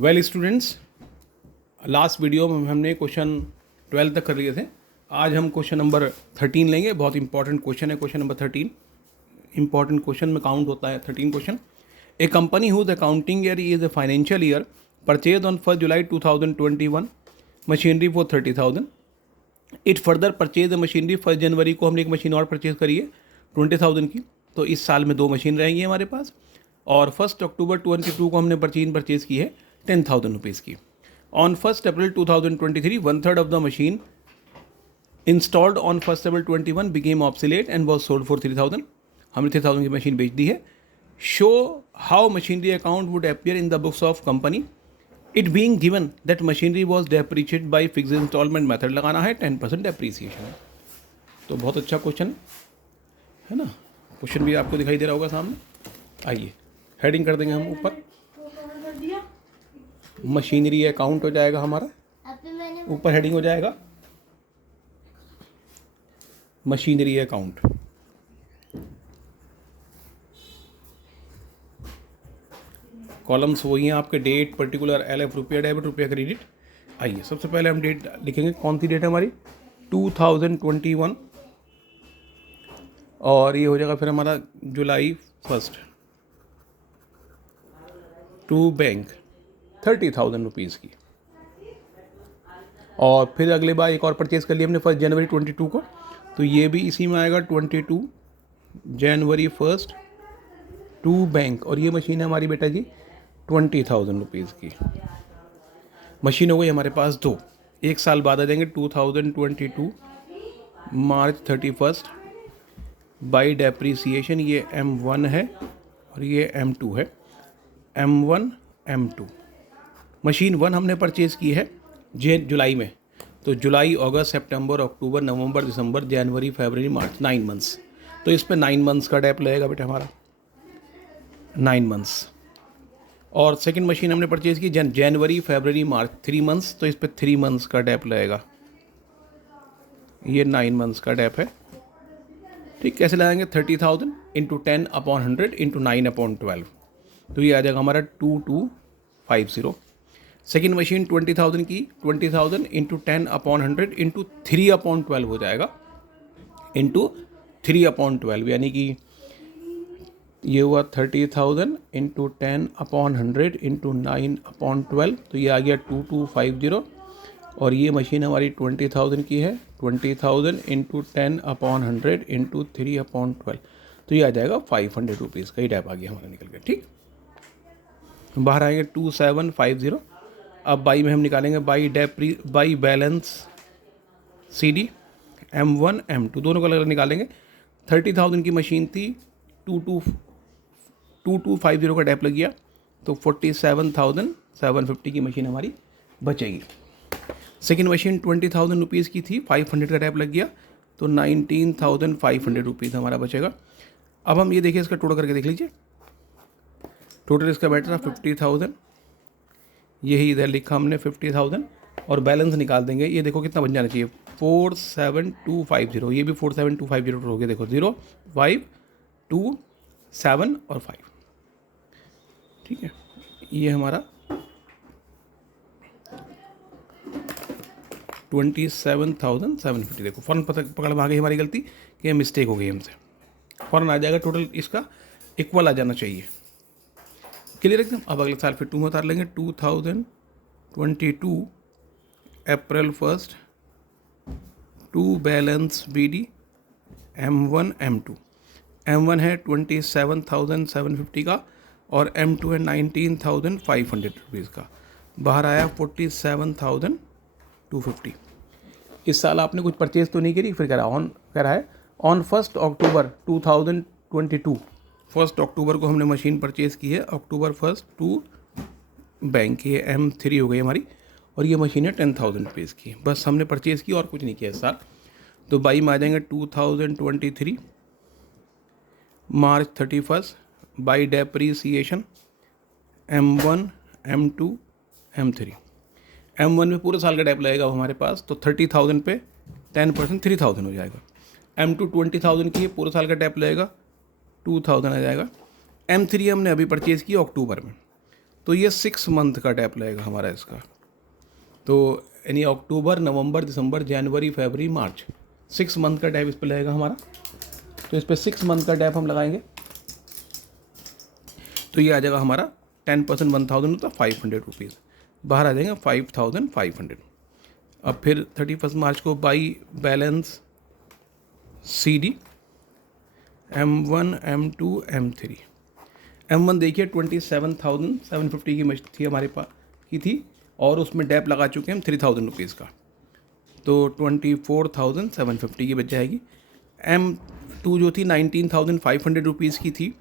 Well students, last video में हमने question 12 तक कर लिए थे। आज हम क्वेश्चन नंबर 13 लेंगे। बहुत इंपॉर्टेंट क्वेश्चन है क्वेश्चन नंबर 13। इंपॉर्टेंट क्वेश्चन में काउंट होता है 13 question. A company whose accounting year is a financial year purchase on 1 July 2021 machinery for 30,000। It further purchase machinery 1 जनवरी को हमने एक मशीन और परचेज करी है 20,000 की। तो इस साल में 2 मशीन रहेंगी हमारे पास। और 1 अक्टूबर 22 को हमने परचेज की है 10,000 रुपीज़ की। On 1 April 2023 1/3 of the machine installed on 1 April 21 became obsolete and was sold for 3,000। हमने 3,000 की मशीन बेच दी है। Show how machinery account would appear in the books of company it being given that machinery was depreciated by fix installment method लगाना है 10% depreciation. तो बहुत अच्छा क्वेश्चन है ना। क्वेश्चन भी आपको दिखाई दे रहा होगा सामने। आइए हेडिंग कर देंगे हम ऊपर। मशीनरी अकाउंट हो जाएगा हमारा, ऊपर हेडिंग हो जाएगा मशीनरी अकाउंट। कॉलम्स वही हैं आपके, डेट, पर्टिकुलर, LF रुपया, डेबिट, रुपया, क्रेडिट। आइए सबसे पहले हम डेट लिखेंगे। कौन सी डेट है हमारी? 2021। और ये हो जाएगा फिर हमारा जुलाई 1 टू बैंक 30,000 रुपीज़ की। और फिर अगले बार एक और परचेज़ कर लिया हमने 1 जनवरी 22 को, तो ये भी इसी में आएगा 22 जनवरी 1 टू बैंक। और ये मशीन है हमारी बेटा जी 20,000 रुपीज़ की। मशीन हो गई हमारे पास 2। एक साल बाद आ जाएंगे 2022 मार्च 31 बाई डेप्रीसिएशन। ये M1 है और ये M2 है। M1 M2 मशीन 1 हमने परचेज़ की है जुलाई में। तो जुलाई, अगस्त, सितंबर, अक्टूबर, नवंबर, दिसंबर, जनवरी, फरवरी, मार्च, 9 मंथ्स। तो इस पे 9 मंथ्स का डेप लगेगा बेटा हमारा, 9 मंथ्स। और सेकंड मशीन हमने परचेज़ की जनवरी, फरवरी, मार्च, 3 मंथ्स। तो इस पे 3 मंथ्स का डेप लगेगा। ये 9 मंथ्स का डेप है। ठीक, कैसे लगाएंगे? 30,000 इंटू 10/100 इंटू 9/12। तो ये आ जाएगा हमारा 2250। सेकेंड मशीन 20,000 की, 20,000 इंटू 10/100 इंटू 3/12 हो जाएगा, इंटू 3/12। यानी कि ये हुआ 30,000 इंटू 10/100 इंटू 9/12। तो ये आ गया 2250। और ये मशीन हमारी 20,000 की है, 20,000 इंटू 10/100 इंटू 3/12। तो ये आ जाएगा 500 रुपीज़ का ही डेप आ गया हमारा निकल गया। ठीक, बाहर आएंगे 2750। अब बाई में हम निकालेंगे by balance CD M1 M2 दोनों को अलग अलग निकालेंगे। 30,000 की मशीन थी, 2250 का डेप लग गया, तो 47,750 की मशीन हमारी बचेगी। सेकेंड मशीन 20,000 रुपीज़ की थी, 500 का डेप लग गया, तो 19,500 रुपीज़ हमारा बचेगा। अब हम ये देखिए, इसका टोटल करके देख लीजिए। टोटल इसका बैठ रहा 50,000, यही इधर लिखा हमने 50,000। और बैलेंस निकाल देंगे। ये देखो कितना बन जाना चाहिए, 47250। ये भी 47250 हो गया। देखो 0 5 2 7 और 5। ठीक है, ये हमारा 27,750। देखो फ़ौरन पकड़ में आ गई हमारी गलती कि ये मिस्टेक हो गई हमसे। फ़ौरन आ जाएगा टोटल, इसका इक्वल आ जाना चाहिए। क्लियर एकदम। अब अगले साल फिर 2 में उतार लेंगे। 2022 अप्रैल 1 to balance BD M1 M2। M1 है 27,750 का और M2 है 19,500 रुपीज़ का। बाहर आया 47,250। इस साल आपने कुछ परचेज तो नहीं करी। फिर कह रहा है ऑन 1 अक्टूबर 2022, 1 अक्टूबर को हमने मशीन परचेज़ की है। अक्टूबर 1 टू बैंक, ये M3 हो गई हमारी। और ये मशीन है 10,000 रुपीज़ की। बस हमने परचेज़ की और कुछ नहीं किया इस साल। तो बाई में आ जाएंगे 2023 मार्च 31 by depreciation M1 M2 M3। M1 में पूरे साल का डेप लगेगा हमारे पास, तो 30,000 पे 10% 3,000 हो जाएगा। M2 20,000 की पूरे साल का डेप लगेगा 2,000 आ जाएगा। M3 हमने अभी परचेज़ की अक्टूबर में, तो ये 6 मंथ का डैप लगेगा हमारा इसका। तो यानी अक्टूबर, नवंबर, दिसंबर, जनवरी, फरवरी, मार्च, 6 मंथ का डैप इस पर लगेगा हमारा। तो इस पर 6 मंथ का डैप हम लगाएंगे तो ये आ जाएगा हमारा 10% 1000 होता है 500 रुपीज़, बाहर आ जाएंगे 5500। अब फिर 31 मार्च को by balance CD M1 M2 M3। M1 देखिए 27,750 की मशीन थी हमारे पास की थी, और उसमें डैप लगा चुके हैं हम 3000 रुपीज़ का, तो 24,750 की बच जाएगी। M2 जो थी 19,500 रुपीज़ की थी,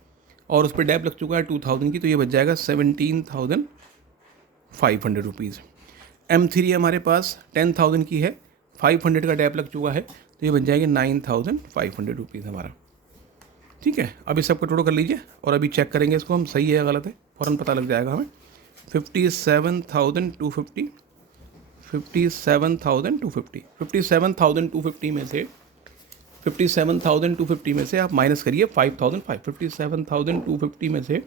और उस पर डैप लग चुका है 2000 की, तो ये बच जाएगा 17,500 रुपीज़। M3 हमारे पास 10,000 की है, 500 का डैप लग चुका है, तो ये बन जाएगी 9,500 रुपीज़ हमारा। ठीक है, अभी सबको टोटल कर लीजिए और अभी चेक करेंगे इसको हम सही है या गलत है, फ़ौरन पता लग जाएगा हमें। 57,250 57,250 में से 57,250 में से आप माइनस करिए 5,500। 57,250 में से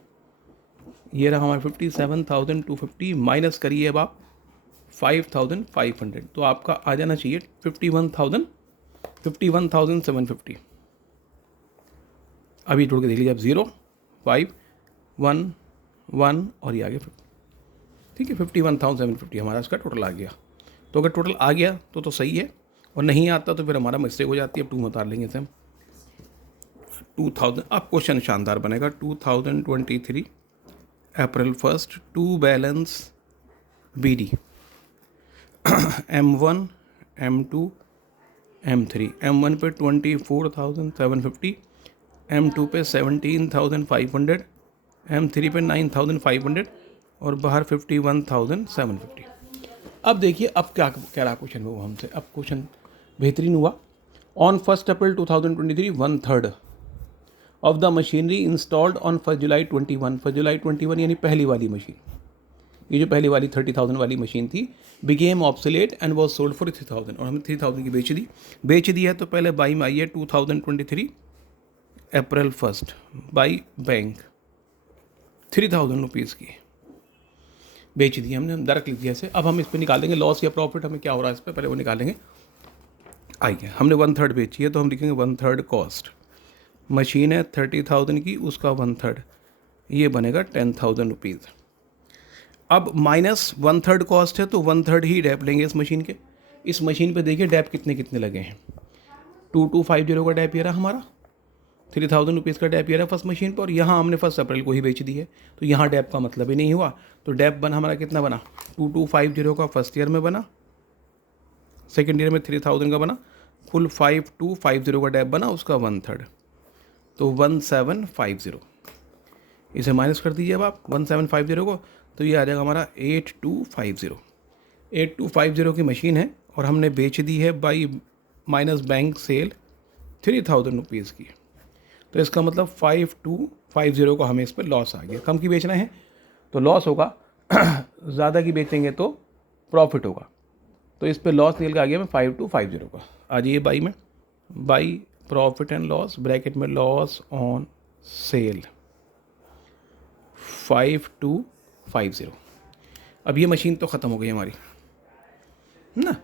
ये रहा हमारा 57,250 माइनस करिए अब आप 5,500, तो आपका आ जाना चाहिए 51,750। अभी जोड़ के देख लीजिए आप 0 5 1 1 और ये आ गया 50। ठीक है, 51,750 हमारा इसका टोटल आ गया। तो अगर टोटल आ गया तो सही है, और नहीं आता तो फिर हमारा मिस्टेक हो जाती है। अब 2 में उतार लेंगे इसे हम 2000। अब क्वेश्चन शानदार बनेगा। 2023 अप्रैल 1 to balance BD M1 M2 M3। M1 पे 24,750, M2 पे 17,500, M3 पे 9,500 और बाहर 51,750। अब देखिए अब क्या कह रहा क्वेश्चन में वो हमसे। अब क्वेश्चन बेहतरीन हुआ। On 1 April 2023 1/3 of the machinery installed on 1 जुलाई 21। 1 जुलाई 21 यानी पहली वाली मशीन, ये जो पहली वाली 30,000 वाली मशीन थी, became obsolete and was sold for 3,000, और हमने 3,000 की बेच दी है। तो पहले बाई में आई है 2023 अप्रैल 1 बाई बैंक 3,000 रुपीज़ की बेच दी हमने, हम डायरेक्ट लिख दिया ऐसे। अब हम इस पर निकालेंगे लॉस या प्रॉफिट, हमें क्या हो रहा है इस पर, पहले वो निकालेंगे। आइए, हमने 1/3 बेची है तो हम लिखेंगे 1/3 कॉस्ट। मशीन है 30,000 की, उसका 1/3 ये बनेगा 10,000 रुपीज़। अब माइनस 1/3 कॉस्ट है तो 1/3 ही डैप लेंगे इस मशीन के। इस मशीन पे देखिए डैप कितने कितने लगे हैं। 2250 का डैप ये रहा हमारा, 3,000 रुपीज़ का डैप ये रहा फर्स्ट मशीन पर, और यहाँ हमने 1 अप्रैल को ही बेच दी है, तो यहाँ डैप का मतलब ही नहीं हुआ। तो डैप बना हमारा कितना बना, 2250 का फर्स्ट ईयर में बना, सेकेंड ईयर में 3,000 का बना, कुल 5250 का डैप बना, उसका 1/3, तो 1750। इसे माइनस कर दीजिए अब आप 1750 को, तो ये आ जाएगा हमारा 8250। 8250 की मशीन है और हमने बेच दी है buy minus bank sell 3,000 rupees की, तो इसका मतलब 5250 का हमें इस पर लॉस आ गया। कम की बेचना है तो लॉस होगा, ज़्यादा की बेचेंगे तो प्रॉफिट होगा। तो इस पर लॉस निकल के आ गया मैं 5250 का। आ जाइए बाई में, by profit and loss, bracket में लॉस ऑन सेल 5250। अब ये मशीन तो ख़त्म हो गई हमारी ना।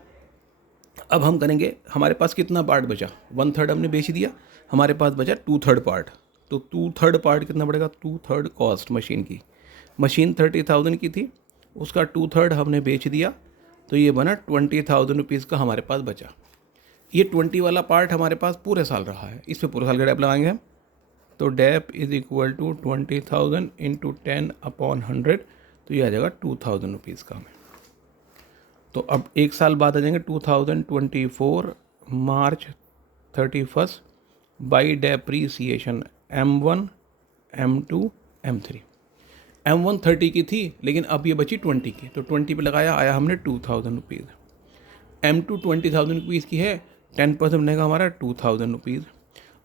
अब हम करेंगे, हमारे पास कितना पार्ट बचा, 1/3 हमने बेच दिया, हमारे पास बचा 2/3 पार्ट। तो 2/3 पार्ट कितना पड़ेगा, 2/3 कॉस्ट मशीन की। मशीन 30,000 की थी, उसका 2/3 हमने बेच दिया, तो ये बना 20,000 रुपीज़ का हमारे पास बचा। ये 20 वाला पार्ट हमारे पास पूरे साल रहा है, इस पर पूरे साल का डैप लगाएंगे हम। तो DAP is equal to 20,000 into 10/100, तो ये आ जाएगा 2,000 रुपीज़ का हमें। तो अब एक साल बाद आ जाएंगे 2024 मार्च 31 by depreciation M1 M2 M3। M1 30 की थी, लेकिन अब ये बची 20 की, तो 20 पे लगाया, आया हमने 2,000 रुपीज़। M2 20,000 रुपीज़ की है, 10% बनेगा हमारा 2,000 रुपीज़,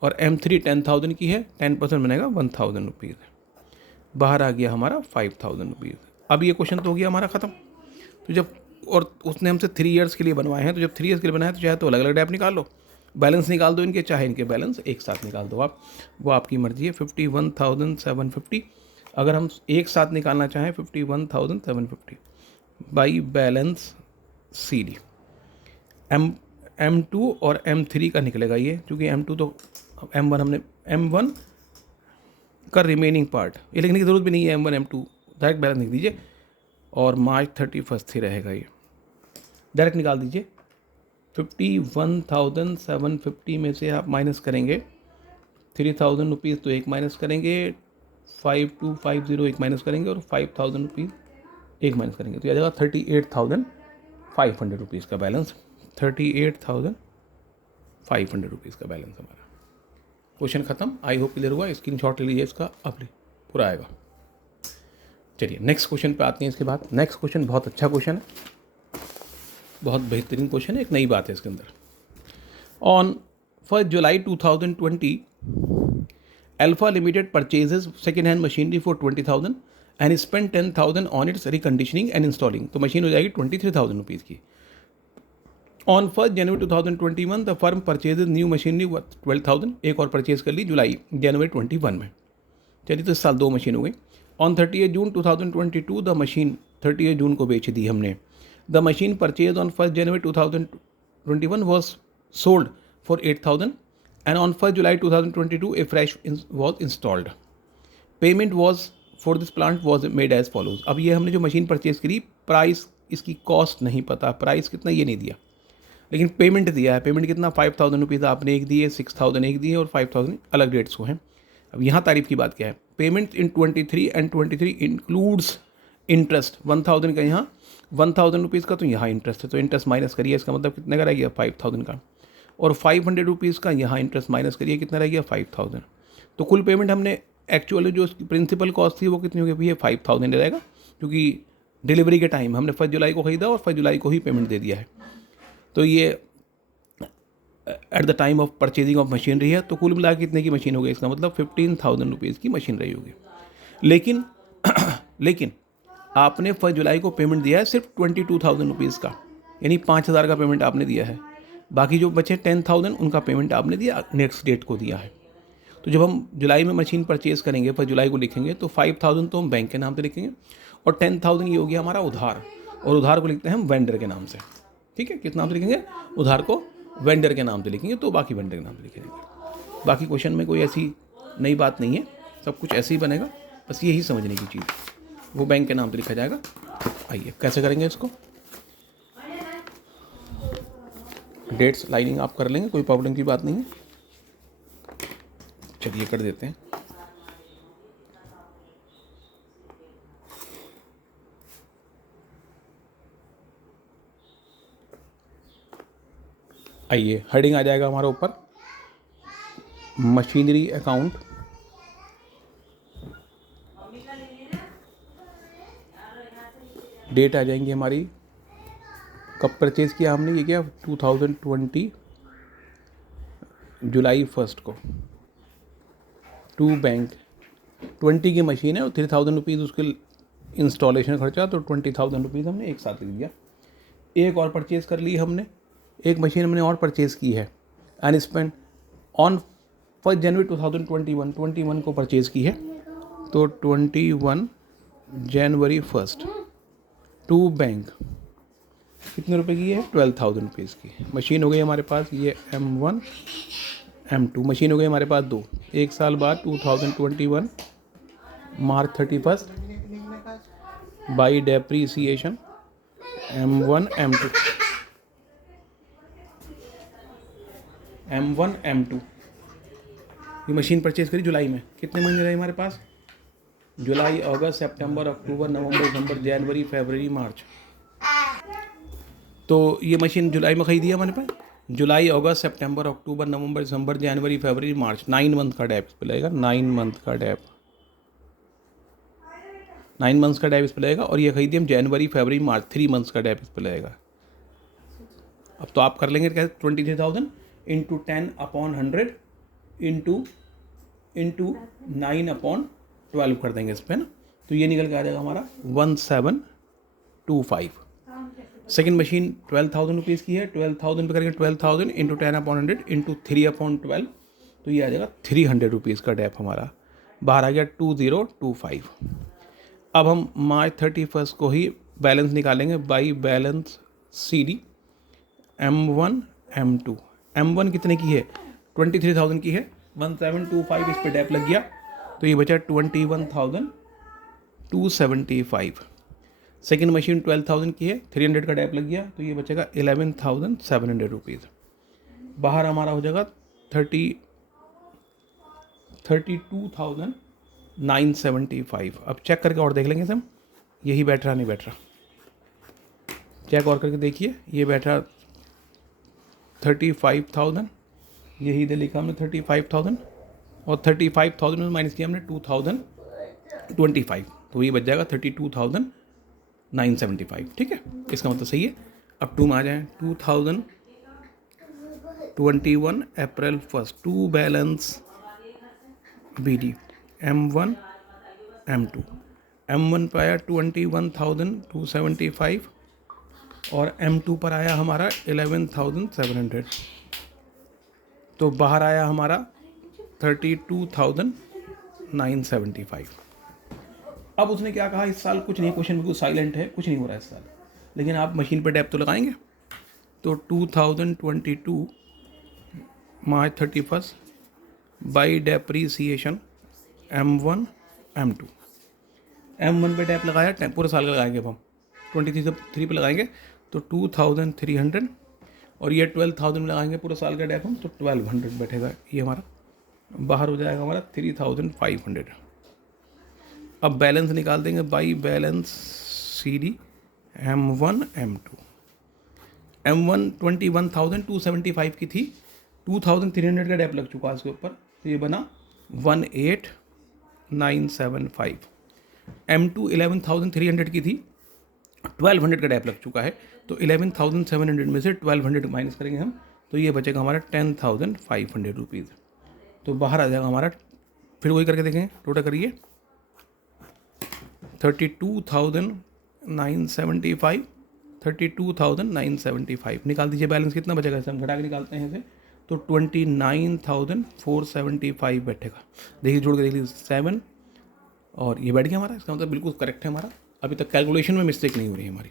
और M3 10,000 की है, 10% बनेगा 1,000 रुपीज़। बाहर आ गया हमारा 5,000 रुपीज़। अब ये क्वेश्चन तो हो गया हमारा ख़त्म। तो जब, और उसने हमसे 3 इयर्स के लिए बनवाए हैं, तो जब 3 इयर्स के लिए बनाए तो चाहे तो अलग अलग डैप निकाल लो, बैलेंस निकाल दो इनके, चाहे इनके बैलेंस एक साथ निकाल दो आप, वो आपकी मर्जी है। 51,750 अगर हम एक साथ निकालना चाहें 51,750 बाई बैलेंस CD, M2 और M3 का निकलेगा ये, क्योंकि M2 तो M1 हमने M1 का रिमेनिंग पार्ट ये लिखने की ज़रूरत भी नहीं है, M1 M2 डायरेक्ट बैलेंस लिख दीजिए और March 31 ही रहेगा ये, डायरेक्ट निकाल दीजिए। 51,750 में से आप माइनस करेंगे 3,000 रुपीज़ तो एक माइनस करेंगे, 5250 एक माइनस करेंगे और 5,000 रुपीज़ एक माइनस करेंगे, तो आ जाएगा 38,500 रुपीज़ का बैलेंस। 38,500 रुपीज़ का बैलेंस हमारा। क्वेश्चन ख़त्म। आई होप क्लियर हुआ। स्क्रीनशॉट ले लीजिए इसका, अब पूरा आएगा। चलिए नेक्स्ट क्वेश्चन पे आते हैं। इसके बाद नेक्स्ट क्वेश्चन बहुत अच्छा क्वेश्चन है, बहुत बेहतरीन क्वेश्चन है, एक नई बात है इसके अंदर। On 1 July 2020 Alpha Limited purchases second hand machinery for 20,000 and spent 10,000 on its reconditioning and installing, तो मशीन हो जाएगी 23,000 रुपीज़ की। On 1 January 2021 the firm purchases new machinery 12,000, एक और परचेज कर ली जनवरी 21 में। चलिए तो इस साल 2 मशीन हो गई। ऑन 30 जून 2022 द मशीन 30 जून को बेच दी हमने। The machine purchase on 1 January 2021 was sold for 8,000 and on 1 July 2022 a fresh was installed. Payment was for this plant was made as follows. अब ये हमने जो मशीन परचेज करी, प्राइस इसकी cost नहीं पता, प्राइस कितना ये नहीं दिया, लेकिन पेमेंट दिया है। पेमेंट कितना 5,000 रुपीज़ आपने एक दिए, 6,000 एक दिए और 5,000 अलग डेट्स को हैं। अब यहाँ तारीफ की बात क्या है, payment in 23 and 23 includes interest 1,000 का, यहाँ 1,000 रुपीज़ का, तो यहाँ इंटरेस्ट है, तो इंटरेस्ट माइनस करिए, इसका मतलब कितने का रह गया 5,000 का, और 500 रुपीज़ का यहाँ इंटरेस्ट माइनस करिए, कितना रह गया 5,000। तो कुल पेमेंट हमने एक्चुअली जो प्रिंसिपल कॉस्ट थी वो कितनी हो गई भैया 5,000 रहेगा, क्योंकि डिलीवरी के टाइम हमने 1 जुलाई को ख़रीदा और 1 जुलाई को ही पेमेंट दे दिया है। तो ये at the time of purchasing of machinery है। तो कुल मिला कितने की मशीन हो गई, इसका मतलब 15,000 रुपीज़ की मशीन रही होगी। लेकिन लेकिन आपने 1 जुलाई को पेमेंट दिया है सिर्फ 22,000 रुपीज़ का, यानी 5,000 का पेमेंट आपने दिया है, बाकी जो बचे 10,000 उनका पेमेंट आपने दिया नेक्स्ट डेट को दिया है। तो जब हम जुलाई में मशीन परचेज़ करेंगे 1 जुलाई को लिखेंगे तो 5,000 तो हम बैंक के नाम पे लिखेंगे और 10,000 ये हो गया हमारा उधार, और उधार को लिखते हैं हम वेंडर के नाम से। ठीक है, किस नाम से लिखेंगे, उधार को वेंडर के नाम से लिखेंगे, तो बाकी वेंडर के नाम से लिखेंगे। बाकी क्वेश्चन में कोई ऐसी नई बात नहीं है, सब कुछ ऐसे ही बनेगा, बस यही समझने की चीज़, वो बैंक के नाम पे लिखा जाएगा। आइए कैसे करेंगे इसको, डेट्स लाइनिंग आप कर लेंगे, कोई प्रॉब्लम की बात नहीं है। चलिए कर देते हैं। आइए हेडिंग आ जाएगा हमारे ऊपर मशीनरी अकाउंट, डेट आ जाएंगी हमारी, कब परचेज़ किया हमने, ये क्या 2020 जुलाई 1 को, टू बैंक 20 की मशीन है और 3,000 रुपीज़ उसके इंस्टॉलेशन खर्चा, तो 20,000 रुपीज़ हमने एक साथ लिख दिया। एक और परचेज़ कर ली हमने, एक मशीन हमने और परचेज़ की है एंड स्पेंड ऑन 1 जनवरी 2021 को परचेज़ की है, तो 21 जनवरी 1 टू बैंक कितने रुपए की है 12,000 रुपीज़ की मशीन हो गई हमारे पास। ये M1 M2 मशीन हो गई हमारे पास 2। एक साल बाद 2021 मार्च 31 बाई डेप्रीसिएशन M1 M2 ये मशीन परचेज करी जुलाई में। कितने महीने रहे हमारे पास, जुलाई अगस्त सितंबर अक्टूबर नवंबर दिसंबर जनवरी फरवरी मार्च। तो ये मशीन जुलाई में खरीदी है हमारे पास, जुलाई अगस्त सितंबर अक्टूबर नवंबर दिसंबर जनवरी फरवरी मार्च, 9 मंथ का डैप इस पर लगेगा, 9 मंथ का डैप इस पर लगेगा। और ये खरीदी हम जनवरी फरवरी मार्च, 3 मंथ्स का डैप इस पर लगेगा। अब तो आप कर लेंगे कैसे, 23,000 इंटू 10/100 इंटू 9/12 कर देंगे इस पर ना, तो ये निकल के आ जाएगा हमारा 1725। सेकेंड मशीन 12,000 रुपीज़ की है, 12,000 पे करेंगे 12,000 इंटू 10/100 इंटू 3/12, तो ये आ जाएगा 300 रुपीज़ का डैप हमारा बाहर आ गया 2025। अब हम मार्च 31 को ही बैलेंस निकालेंगे by balance CD M1 M2। M1 कितने की है? 23,000 की है, 1725 इस पर डैप लग गया तो ये बचा 21,275। सेकेंड मशीन 12,000 की है, 300 का डैप लग गया तो ये बचेगा 11,700 रुपीज़। बाहर हमारा हो जाएगा 32,975। अब चेक करके और देख लेंगे हम, यही बैठ रहा नहीं बैठ रहा, चेक और करके देखिए, ये बैठ रहा 35,000, यही इधर लिखा हमने 35,000 और 35,000 में माइनस किया हमने 2025 तो ये बच जाएगा 32,975। ठीक है, इसका मतलब सही है। अब टू में आ जाए 2021 अप्रैल 1 to balance BD M1 M2। M1 पर आया 21,275 और M2 पर आया हमारा 11,700 तो बाहर आया हमारा 32,975। अब उसने क्या कहा, इस साल कुछ नहीं, क्वेश्चन बिल्कुल साइलेंट है, कुछ नहीं हो रहा है इस साल, लेकिन आप मशीन पर डैप तो लगाएंगे। तो 2022 मार्च 31 by depreciation M1 M2। M1 पे डैप लगाया, पूरे साल का लगाएंगे अब हम 23 पे लगाएंगे तो 2,300 और ये 12,000 में लगाएंगे पूरे साल का डैप हम तो 1,200 बैठेगा, ये हमारा बाहर हो जाएगा हमारा 3,500। अब बैलेंस निकाल देंगे by balance CD M1 M2। M1 21,275 की थी, 2,300 का डैप लग चुका है इसके ऊपर तो ये बना 18,975। M2 11,300 की थी, 1,200 का डैप लग चुका है तो 11,700 में से 1,200 माइनस करेंगे हम तो ये बचेगा हमारा 10,500 रुपीज़। तो बाहर आ जाएगा हमारा, फिर वही करके देखें, टोटल करिए 32,975 32,975 निकाल दीजिए बैलेंस कितना बचेगा, इसे हम घटा के निकालते हैं इसे तो 29,475 बैठेगा। देखिए जोड़ के देख लीजिए 7 और ये बैठ गया हमारा, इसका मतलब बिल्कुल करेक्ट है हमारा, अभी तक कैलकुलेशन में मिस्टेक नहीं हो रही है हमारी।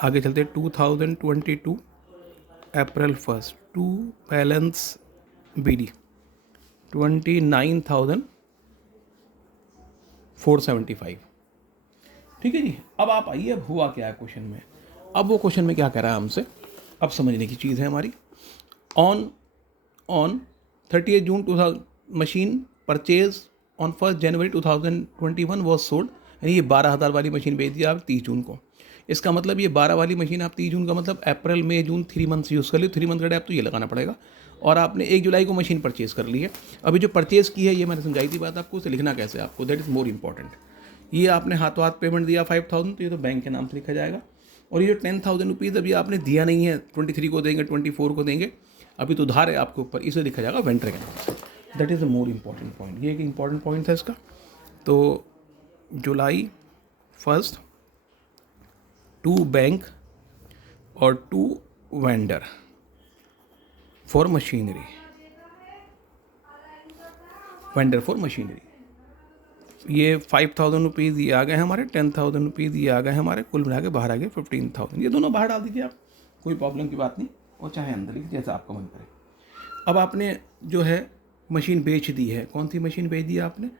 आगे चलते 2022 अप्रैल 1 टू बैलेंस BD 29,475। ठीक है जी। अब आप आइए, अब हुआ क्या है क्वेश्चन में, अब वो क्वेश्चन में क्या कह रहा है हमसे, अब समझने की चीज़ है हमारी। On 30 June 2000 machine purchase on 1 January 2021 was sold, यानी ये 12,000 वाली मशीन बेच दी आप 30 जून को। इसका मतलब ये 12 वाली मशीन आप 30 जून का मतलब अप्रैल मई जून 3 मंथ्स यूज़ कर ली, 3 मंथ का डैप तो ये लगाना पड़ेगा। और आपने 1 जुलाई को मशीन परचेज़ कर ली है। अभी जो परचेज़ की है ये मैंने समझाई थी बात आपको, उसे लिखना कैसे आपको, दैट इज़ मोर इंपॉर्टेंट। ये आपने हाथों हाथ पेमेंट दिया 5,000 तो ये तो बैंक के नाम से लिखा जाएगा। और ये जो 10,000 रुपीज़ अभी आपने दिया नहीं है, 23 को देंगे 24 को देंगे, अभी तो उधार है आपके ऊपर, इसे लिखा जाएगा वेंडर के नाम से। That is a more important point, ये एक इंपॉर्टेंट पॉइंट है इसका। तो जुलाई 1 टू बैंक और to vendor for machinery, vendor for machinery, ये 5,000 रुपीज़ ये आ गए हमारे, 10,000 रुपीज़ ये आ गए हमारे, कुल मिला के बाहर आ गए 15,000। ये दोनों बाहर डाल दीजिए आप, कोई प्रॉब्लम की बात नहीं, और चाहे अंदर लिखिए जैसा आपका मन करे। अब आपने जो है मशीन बेच दी है, कौन सी मशीन बेच दी है आपने,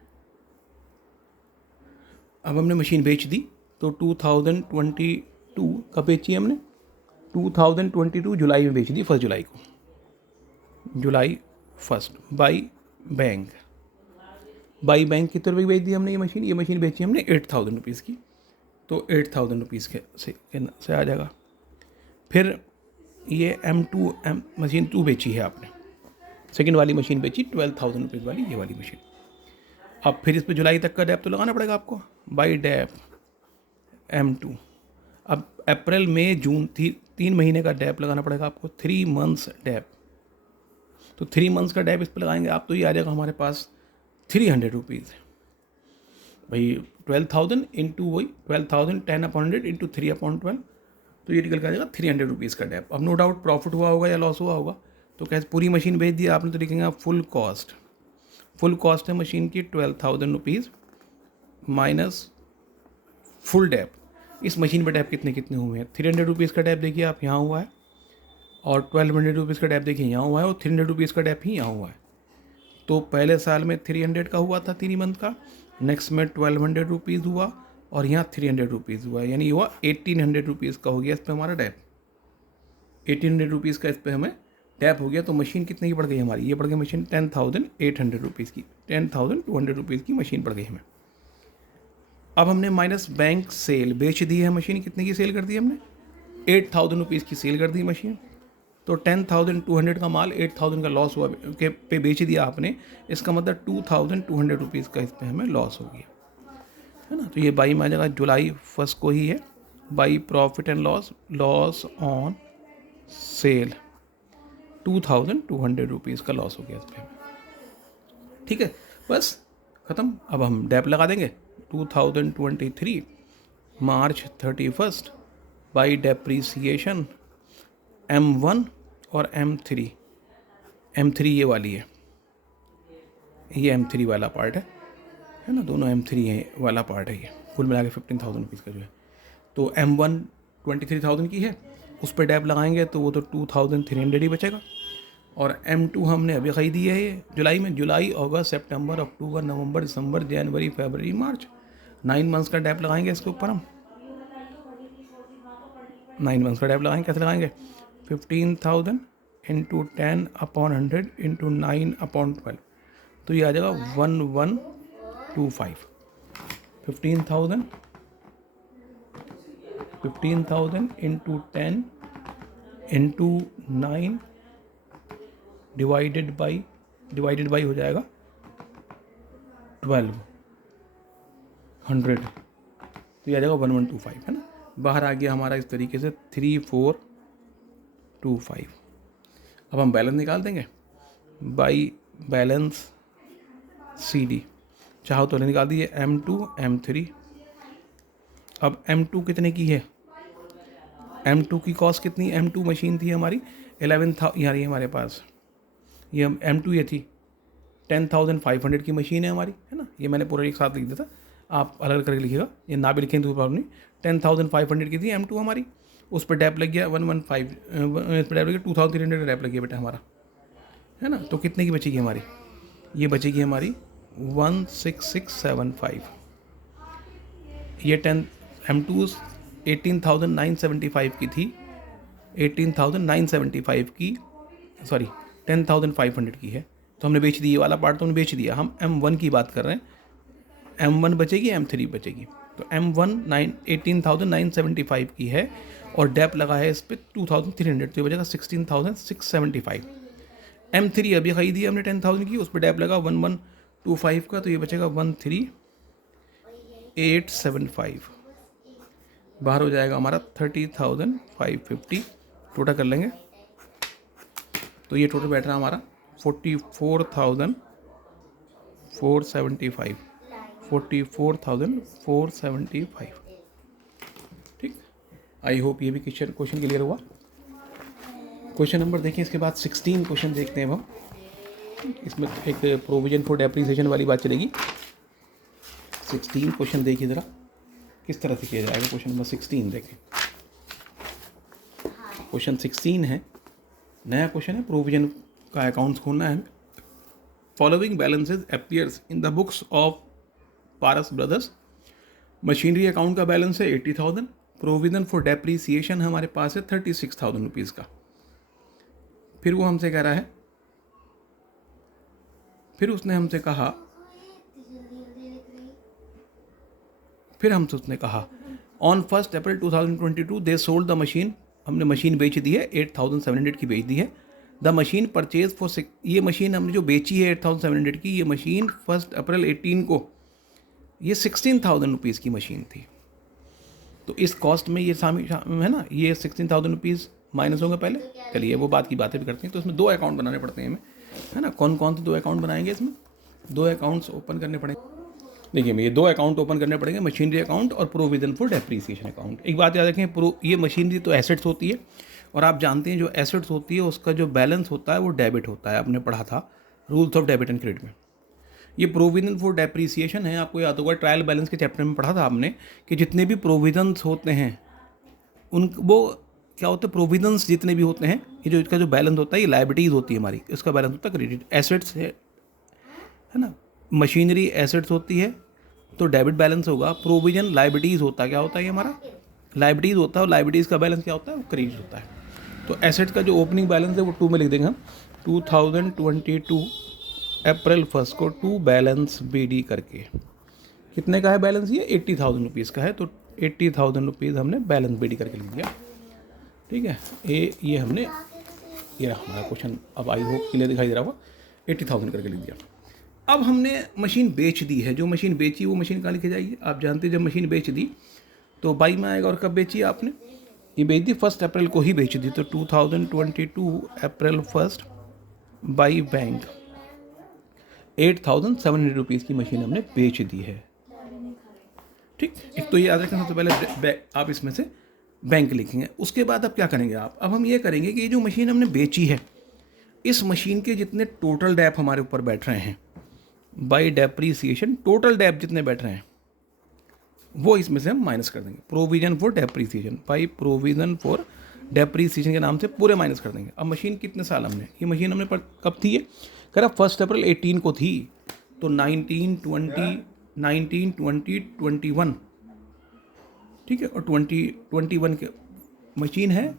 अब हमने मशीन बेच दी तो 2022 कब बेची है हमने, 2022 जुलाई में बेच दी, 1 जुलाई को, जुलाई 1 बाई बैंक। बाई बैंक कितने रुपये बेच दी हमने ये मशीन बेची हमने 8,000 रुपीज़ की, तो 8,000 रुपीज़ के से आ जाएगा। फिर ये M2 मशीन 2 बेची है आपने, सेकंड वाली मशीन बेची 12,000 रुपीज़ वाली, ये वाली मशीन। अब फिर इस पर जुलाई तक का डैप तो लगाना पड़ेगा आपको, बाई डैप M2। अब अप्रैल मई जून 3 महीने का डैप लगाना पड़ेगा आपको, 3 मंथ्स डैप। तो 3 मंथ्स का डैप इस पर लगाएंगे आप तो ये आ जाएगा हमारे पास 300 रुपीज़। भाई 12,000 इंटू वही 12,000 10/100 इंटू 3/12 तो ये निकल के आ जाएगा 300 रुपीज़ का डैप। अब नो डाउट प्रॉफिट हुआ होगा या लॉस हुआ होगा, तो कैसे पूरी मशीन बेच दी आपने तो लिखेंगे आप फुल कॉस्ट, फुल कॉस्ट है मशीन की 12,000 रुपीज़ माइनस फुल डैप। इस मशीन पर डैप कितने कितने हुए हैं? 300 रुपीज़ का डैप देखिए आप यहाँ हुआ है, और 1200 रुपीज़ का डैप देखिए यहाँ हुआ है, और 300 रुपीज़ का डैप ही यहाँ हुआ है। तो पहले साल में 300 का हुआ था 3 मंथ का, नेक्स्ट में 1200 रुपीज़ हुआ, और यहाँ 300 रुपीज़ हुआ, यानी हुआ 1800 रुपीज़ का हो गया इस पर हमारा डैप। 1800 रुपीज़ का इस पर हमें डैप हो गया। तो मशीन कितने की पड़ गई हमारी? ये पड़ गई मशीन 10,800 रुपीज़ की, 10,200 रुपीज़ की मशीन पड़ गई हमें। अब हमने माइनस बैंक सेल, बेच दी है मशीन, कितने की सेल कर दी हमने? 8,000 रुपीज़ की सेल कर दी मशीन। तो 10,200 का माल 8,000 का लॉस हुआ के पे बेच दिया आपने, इसका मतलब 2,200 रुपीज़ का इस पर हमें लॉस हो गया, है ना। तो ये बाई में आ जाएगा जुलाई 1 को ही है, by profit and loss, loss on sale 2,200 rupees का लॉस हो गया इस पर। ठीक है, बस ख़त्म। अब हम डैप लगा देंगे 2023 मार्च 31 बाई डेप्रीसिएशन M1 और M3। M3 ये वाली है, ये M3 वाला पार्ट है ना, दोनों M3 है वाला पार्ट है ये, कुल मिला के 15,000 रुपीज़ का जो है। तो M1 23,000 की है, उस पर डैप लगाएंगे तो वो तो 2,300 ही बचेगा। और M2 हमने अभी खरीदी है ये जुलाई में, जुलाई अगस्त सितंबर अक्टूबर नवंबर दिसंबर जनवरी फरवरी मार्च, 9 मंथ्स का डैप लगाएंगे इसके ऊपर हम। 9 मंथ्स का डैप लगाएंगे, कैसे लगाएंगे? 15,000 इंटू 10/100 इंटू 9/12, तो ये आ जाएगा 1125। 15,000 इंटू 10 इंटू 9 डिवाइडेड बाई हो जाएगा 1200, तो ये आ जाएगा 1125, है ना। बाहर आ गया हमारा इस तरीके से 3425। अब हम बैलेंस निकाल देंगे बाई बैलेंस CD, चाहो तो निकाल दीजिए M2 M3। अब M2 कितने की है? M2 की कॉस्ट कितनी? M2 मशीन थी हमारी 11,000, यार ये हमारे पास ये M2 ये थी 10,500 की मशीन है हमारी, है ना। ये मैंने पूरा एक साथ लिख दिया था, आप अलग करके लिखिएगा, ये ना भी लिखें तो प्रॉब्लम नहीं। 10,500 की थी M2 हमारी, उस पर डैप लग गया 115, इस पर डैप लग गया 2,300 डैप लग गया बेटा हमारा, है ना। तो कितने की बचेगी हमारी? ये बचेगी हमारी 16675। ये 10 M2 18,975 की थी, 18,975 की, सॉरी 10,500 की है, तो हमने बेच दी, ये वाला पार्ट तो हमने बेच दिया। हम M1 की बात कर रहे हैं, M1 बचेगी M3 बचेगी। तो M1 18,975 की है और डैप लगा है इस पर 2,300, तो ये बचेगा 16,675। M3 अभी खरीदी हमने 10,000 की, उस पर डैप लगा 1125 का, तो ये बचेगा 13,875। बाहर हो जाएगा हमारा 30,550। टोटल कर लेंगे तो ये टोटल बैठ रहा हमारा 44,475। 44,475। ठीक, आई होप ये भी क्वेश्चन क्लियर हुआ। क्वेश्चन नंबर देखिए, इसके बाद 16 क्वेश्चन देखते हैं हम। इसमें एक प्रोविजन फॉर डेप्रिसिएशन वाली बात चलेगी। 16 क्वेश्चन देखिए ज़रा किस तरह से किया जाएगा। क्वेश्चन नंबर 16 देखें, क्वेश्चन 16 है, नया क्वेश्चन है, प्रोविजन का अकाउंट्स खोलना है। Following balances appears in the books of Paras brothers. Machinery account का बैलेंस है 80,000, प्रोविजन फॉर डेप्रीसिएशन हमारे पास है 36,000 रुपीज़ का। फिर वो हमसे कह रहा है, फिर उसने हमसे कहा on 1 April 2022 they sold the machine, हमने मशीन बेच दी है 8,700 की बेच दी है। द मशीन परचेज फॉर, ये मशीन हमने जो बेची है 8,700 की, ये मशीन 1 अप्रैल 18 को ये 16,000 रुपीज़ की मशीन थी। तो इस कॉस्ट में ये शामिल है ना, ये 16,000 रुपीज़ माइनस होंगे पहले। चलिए वो बात की बातें भी करते हैं। तो इसमें 2 अकाउंट बनाने पड़ते हैं हमें, है ना। कौन कौन से 2 अकाउंट बनाएंगे? इसमें 2 अकाउंट्स ओपन करने पड़ेंगे। देखिए ये 2 अकाउंट ओपन करने पड़ेंगे, मशीनरी अकाउंट और प्रोविजन फॉर डेप्रीसिएशन अकाउंट। एक बात याद रखें, ये मशीनरी तो एसेट्स होती है, और आप जानते हैं जो एसेट्स होती है उसका जो बैलेंस होता है वो डेबिट होता है। आपने पढ़ा था rules of debit and credit में। ये प्रोविजन फॉर डेप्रीसिएशन है। आपको याद होगा ट्रायल बैलेंस के चैप्टर में पढ़ा था आपने कि जितने भी प्रोविजंस होते हैं उन वो क्या होते हैं, प्रोविजंस जितने भी होते हैं, ये जो इसका जो बैलेंस होता है ये लाइबिलिटीज़ होती है हमारी, इसका बैलेंस होता है क्रेडिट। एसेट्स है ना, मशीनरी एसेट्स होती है तो डेबिट बैलेंस होगा। प्रोविजन लाइबिलिटीज़ होता है, क्या होता है ये हमारा लाइबिलिटीज़ होता है, और लाइबिलिटीज़ का बैलेंस क्या होता है, वो क्रेडिट होता है। तो एसेट्स का जो ओपनिंग बैलेंस है वो 2 में लिख देंगे हम। 2022 अप्रैल 1 को 2 बैलेंस BD करके कितने का है बैलेंस, ये 80,000 रुपीज़ का है, तो 80,000 रुपीज़ हमने बैलेंस BD करके लिख दिया। ठीक है, ये हमने, ये हमारा क्वेश्चन अब आई होप क्लियर दिखाई दे रहा होगा, 80,000 करके लिख दिया। अब हमने मशीन बेच दी है, जो मशीन बेची वो मशीन कहाँ लिखी जाएगी, आप जानते हैं जब मशीन बेच दी तो बाई में आएगा। और कब बेची आपने, ये बेच दी 1 अप्रैल को ही बेच दी, तो 2022 अप्रैल 1 बाई बैंक 8,700 रुपीज़ की मशीन हमने बेच दी है। ठीक, एक तो ये याद रखना, सबसे पहले आप इसमें से बैंक लिखेंगे। उसके बाद अब क्या करेंगे आप, अब हम ये करेंगे कि ये जो मशीन हमने बेची है, इस मशीन के जितने टोटल डेप हमारे ऊपर बैठ रहे हैं बाई डेप्रीसिएशन, टोटल डेप जितने बैठ रहे हैं वो इसमें से हम माइनस कर देंगे। Provision for depreciation by provision for depreciation के नाम से पूरे माइनस कर देंगे। अब मशीन कितने साल हमने, ये मशीन हमने कब थी, ये कह रहा 1 अप्रैल 18 को थी, तो 19, 20, 21, ठीक है, और 21 के मशीन है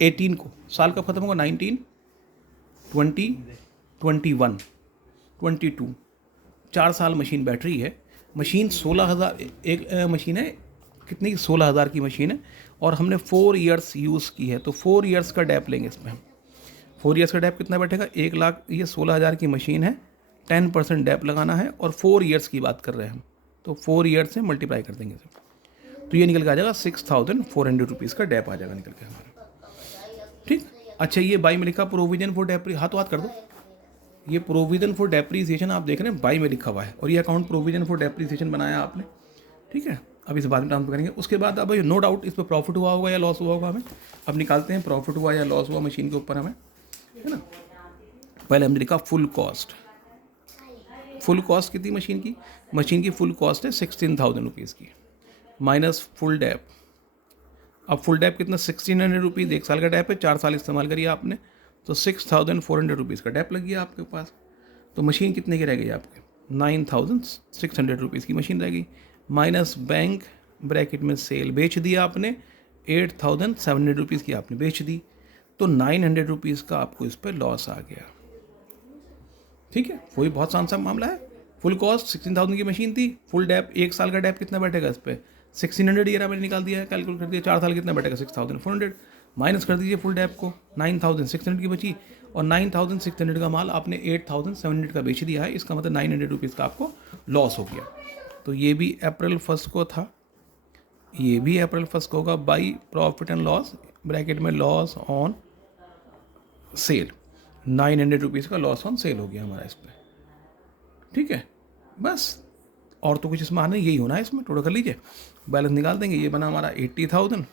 18 को, साल कब खत्म होगा 19, 20, 21, 22, 4 साल मशीन बैठ रही है। मशीन 16,000 एक मशीन है, कितनी 16,000 की मशीन है, और हमने 4 ईयर्स यूज़ की है, तो 4 ईयर्स का डैप लेंगे इसमें हम। 4 ईयर्स का डैप कितना बैठेगा, 1 लाख, ये 16,000 की मशीन है, 10% डैप लगाना है, और 4 ईयर्स की बात कर रहे हैं हम, तो 4 ईयर्स से मल्टीप्लाई कर देंगे इसे, तो ये निकल के आ जाएगा 6,400 रुपीज़ का डैप आ जाएगा निकल के हमारा। ठीक, अच्छा ये बाई में लिखा प्रोविजन फॉर डेप्री, हाथों हाथ कर दो, ये प्रोविजन फॉर डेप्रीसिएशन आप देख रहे हैं बाई में लिखा हुआ है, और ये अकाउंट प्रोविजन फॉर डेप्रीसिएशन बनाया आपने। ठीक है, अब इस बाद में ट्रांसफर करेंगे। उसके बाद अब नो डाउट इस पर प्रॉफिट हुआ होगा या लॉस हुआ होगा हमें, अब निकालते हैं प्रॉफिट हुआ या लॉस हुआ मशीन के ऊपर हमें, है ना। पहले हमने लिखा फुल कॉस्ट, फुल कॉस्ट कितनी मशीन की फुल कॉस्ट है 16,000 रुपीज़ की, माइनस फुल डैप। अब फुल डैप कितना 1,600 रुपीज़, 1 साल का डैप है, 4 साल इस्तेमाल करिए आपने, तो 6,400 रुपीज़ का डैप लग गया आपके पास। तो मशीन कितने की रह गई आपके, 9,600 रुपीज़ की मशीन रह गई, माइनस बैंक ब्रैकेट में सेल, बेच दिया आपने 8,700 रुपीज़ की आपने बेच दी, तो 900 रुपीज़ का आपको इस पर लॉस आ गया। ठीक है, वही बहुत आसान सा मामला है। फुल कॉस्ट 16,000 की मशीन थी, फुल डैप 1 साल का डैप कितना बैठेगा इस पर 1,600, ये मैंने निकाल दिया है, कैलकुलेट कर दिया, 4 साल कितना बैठेगा 6,400, माइनस कर दीजिए फुल डैप को, 9,600 की बची, और 9,600 का माल आपने 8,700 का बेच दिया है, इसका मतलब 900 रुपीज़ का आपको लॉस हो गया। तो ये भी अप्रैल 1 को था, ये भी अप्रैल 1 को होगा, by profit and loss bracket में लॉस ऑन सेल, 900 रुपीज़ का लॉस ऑन सेल हो गया हमारा इस पर। ठीक है, बस और तो कुछ इसमें आना, यही होना है इसमें, टोटल कर लीजिए, बैलेंस निकाल देंगे। ये बना हमारा 80,000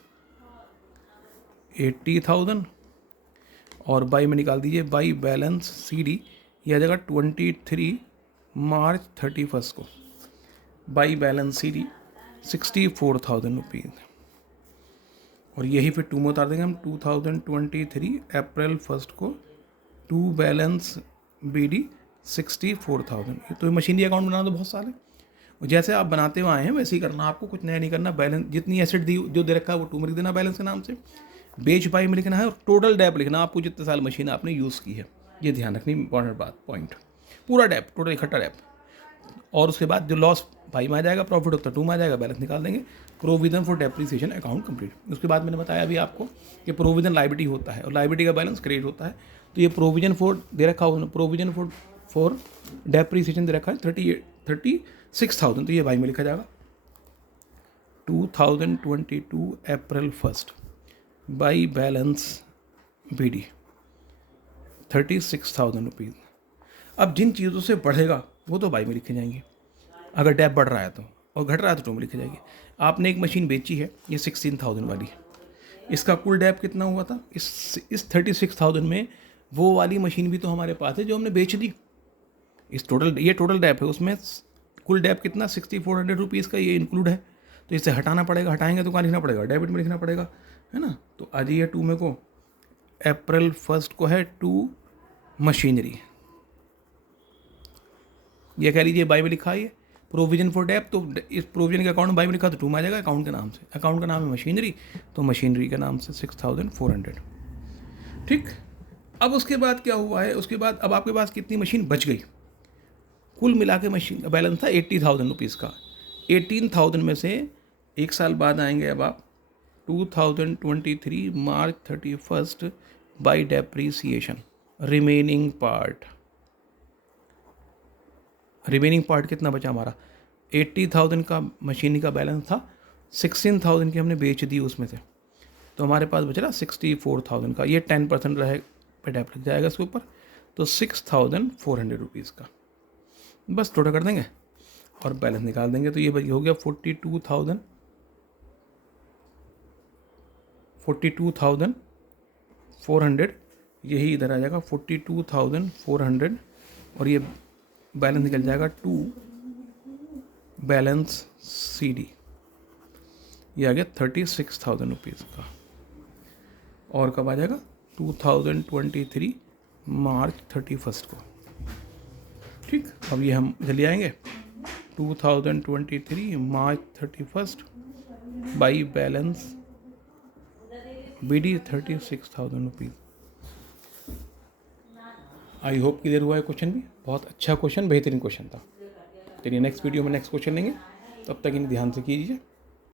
और बाई में निकाल दीजिए, बाई बैलेंस CD, ये आ जाएगा 23 मार्च 31 को, बाई बैलेंस CD 64,000 रुपीज़, और यही फिर 2 में उतार देंगे हम, 2023 अप्रैल 1 को 2 बैलेंस BD 64,000। तो मशीनरी अकाउंट बनाना तो बहुत साल है, और जैसे आप बनाते हुए आए हैं वैसे ही करना, आपको कुछ नया नहीं करना। बैलेंस जितनी एसेट दी जो दे रखा है वो 2 में लिख देना बैलेंस के नाम से, बेच बाई में लिखना है, और टोटल डैप लिखना, आपको जितने साल मशीन आपने यूज़ की है, ये ध्यान रखनी इंपॉर्टेंट बात, पॉइंट, पूरा डैप, टोटल इकट्ठा डैप। और उसके बाद जो लॉस बाई में आ जाएगा, प्रॉफिट होता 2 में आ जाएगा, बैलेंस निकाल देंगे, provision for depreciation account complete. उसके बाद मैंने बताया अभी आपको कि प्रोविजन लायबिलिटी होता है, और लायबिलिटी का बैलेंस क्रेडिट होता है। तो ये प्रोविजन फॉर दे रखा हो, प्रोविजन फॉर डेप्रीसिएशन दे रखा है 36,000, तो ये बाई में लिखा जाएगा 2022 अप्रैल 1 बाई बैलेंस BD 36,000 रुपीज़। अब जिन चीज़ों से बढ़ेगा वो तो बाई में लिखे जाएंगे, अगर डैप बढ़ रहा है तो, और घट रहा है तो 2 में लिखे जाएंगे। आपने एक मशीन बेची है, ये 16,000 वाली, इसका कुल डैप कितना हुआ था, इस 36,000 में वो वाली मशीन भी तो हमारे पास है जो हमने बेच दी, इस टोटल, ये टोटल डेप है, उसमें कुल डेप कितना 6400 रुपीज़ का ये इंक्लूड है, तो इसे हटाना पड़ेगा, हटाएंगे तो कहाँ लिखना पड़ेगा, डेबिट में लिखना पड़ेगा, है ना। तो आ जाइए 2 में को, अप्रैल 1 को है 2 मशीनरी, ये कह लीजिए बाई में लिखा है ये प्रोविजन फॉर डेप, तो इस प्रोविजन के अकाउंट में बाई में लिखा तो 2 में आ जाएगा अकाउंट के नाम से, अकाउंट का नाम है मशीनरी, तो मशीनरी के नाम से 6400। ठीक, अब उसके बाद क्या हुआ है, उसके बाद अब आपके पास कितनी मशीन बच गई, कुल मिला के मशीन का बैलेंस था 80,000 रुपीज़ का। 18,000 में से एक साल बाद आएंगे अब आप 2023 मार्च 31 बाई डेप्रीसिएशन, रिमेनिंग पार्ट कितना बचा हमारा, 80,000 का मशीनरी का बैलेंस था, 16,000 की हमने बेच दी उसमें से, तो हमारे पास बच रहा 64,000 का, ये 10% रहे पे डेप लग जाएगा इसके ऊपर, तो 6,400 रुपीज़ का बस टोटल कर देंगे और बैलेंस निकाल देंगे, तो ये हो गया 42,400, यही इधर आ जाएगा 42,400, और ये बैलेंस निकल जाएगा 2 बैलेंस CD, ये आ गया 36,000 रुपीज़ का, और कब आ जाएगा 2023 मार्च 31 को। ठीक, अब ये हम इधर ले आएंगे 2023 मार्च 31 by balance BD 36,000 rupees. I hope clear हुआ है क्वेश्चन भी, बहुत अच्छा क्वेश्चन, बेहतरीन क्वेश्चन था। चलिए नेक्स्ट वीडियो में नेक्स्ट क्वेश्चन लेंगे, तब तक इन्हें ध्यान से कीजिए।